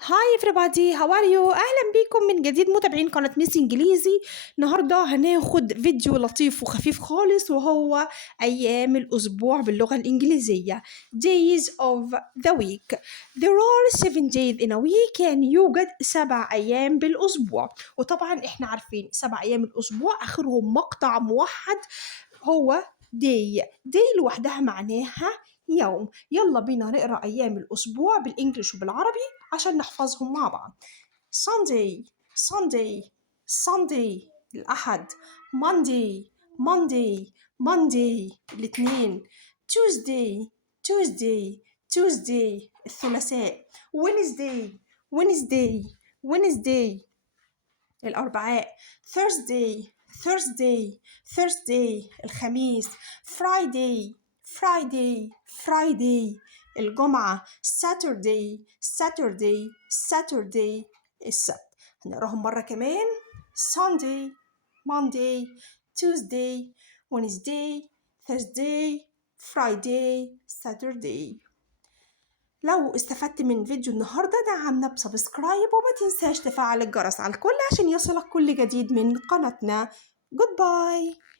هاي everybody how are you؟ أهلا بيكم من جديد متابعين قناة ميس إنجليزي. النهاردة هناخد فيديو لطيف وخفيف خالص وهو أيام الأسبوع باللغة الإنجليزية days of the week. There are 7 days in a week، يعني يوجد 7 أيام بالأسبوع. وطبعا إحنا عارفين 7 أيام الأسبوع آخرهم مقطع موحد هو day لوحدها معناها يوم. يلا بينا نقرأ أيام الأسبوع بالإنجليش وبالعربي عشان نحفظهم مع بعض. Sunday Sunday Sunday الأحد. Monday Monday Monday الاثنين. Tuesday Tuesday Tuesday الثلاثاء. Wednesday Wednesday Wednesday الأربعاء. Thursday Thursday Thursday الخميس. Friday Friday Friday الجمعة. Saturday Saturday Saturday السبت. هنقراهم مرة كمان. Sunday Monday Tuesday Wednesday Thursday Friday Saturday. لو استفدت من فيديو النهاردة دعمنا بسبسكرايب وما تنساش تفعل الجرس على الكل عشان يصلك كل جديد من قناتنا. Goodbye.